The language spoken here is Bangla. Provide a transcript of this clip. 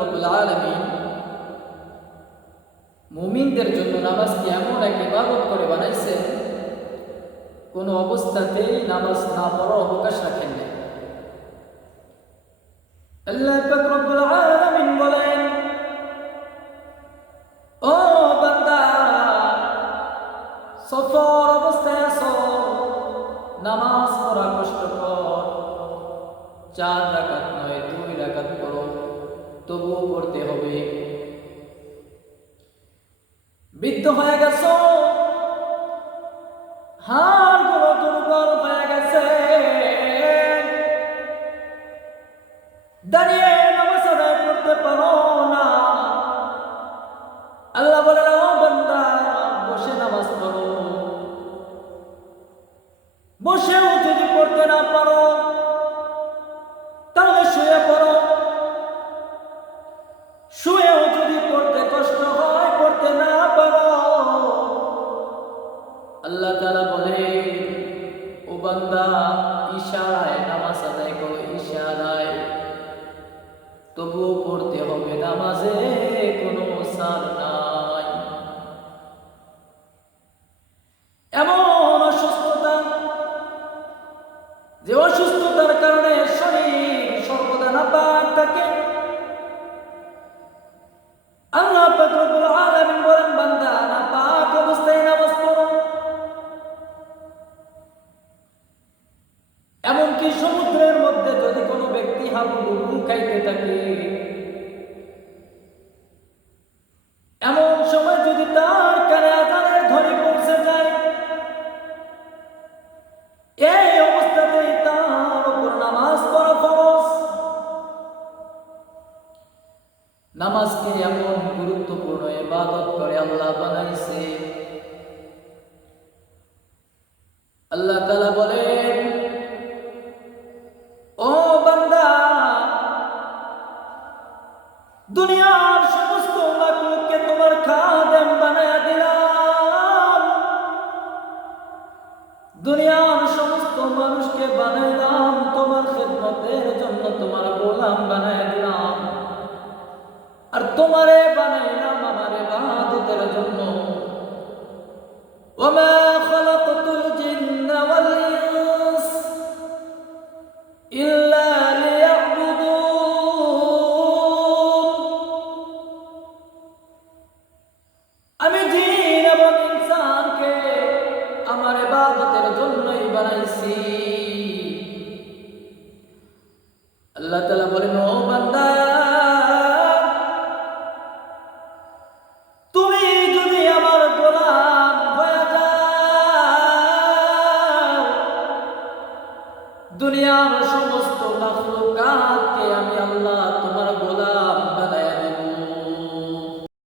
রব্বুল আলামিন মুমিনদের জন্য নামাজকে এমন এক ইবাদত করে বানাইছেন, কোনো অবস্থাতেই নামাজ না পড়ার অবকাশ রাখেন না। আল্লাহ পাক রব্বুল আলামিন বলেন, ও বান্দা, সফর অবস্থায় আছো, নামাজ পড়া কষ্টকর, 4 রাকাত নয় 2 রাকাত পড়ো, তবুও পড়তে হবে। বৃদ্ধ হয়ে গেছো, হাড়গুলো দুর্বল হয়ে গেছে, দাঁড়িয়ে নামাজ আদায় করতে পারো না। আল্লাহ বলে, ও বান্দা, বসে নামাজ পড়ো। বসেও যদি পড়তে না পারো তাহলে শুয়ে পড়ো। শুয়েও যদি পড়তে কষ্ট হয়, পড়তে না পারো, আল্লাহ তাআলা বলে, ও বান্দা, ইশারায় নামাজ আদায় করো, ইশারায়, তবুও পড়তে হবে, নামাজে কোনো সার নাই। এমন অসুস্থতা, যে অসুস্থতার কারণে শরীর সর্বদা নাপাক থাকে, আল্লাহ পাক রব্বুল আলামিন বলেন, বান্দা, নাপাক অবস্থায় নামাজ পড়ো। এমনকি সমুদ্রের মধ্যে যদি কোনো ব্যক্তি হাবুডুবু খাইতে থাকে, এমন সময় যদি তার কানে আযানের ধ্বনি পৌঁছে যায়, এই অবস্থাতেই তার উপর নামাজ পড়া ফরজ। নামাজকে এমন গুরুত্বপূর্ণ ইবাদত করে আল্লাহ বানাইছে। আল্লাহ তাআলা বলেন, ও বান্দা, দুনিয়ার সমস্ত মাখলুককে তোমার খাদেম বানায়া দিলাম, দুনিয়ার সমস্ত মানুষকে বানাইলাম তোমার খেদমতের জন্য, তোমার গোলাম বানায়া দিলাম, আর তোমারে বানাইলাম আমার ইবাদতের জন্য। ওয়ামা খালাকতুল জিন্না ওয়াল ইনস ইল্লা লিয়াবুদুন, আমি জিন এবং ইনসানকে আমার ইবাদতের জন্যই বানাইছি। আল্লাহ তাআলা বলেন, ও বান্দা, তুমি যদি আমার গোলাম হয়ে যাও, দুনিয়ার সমস্ত মাখলুকাত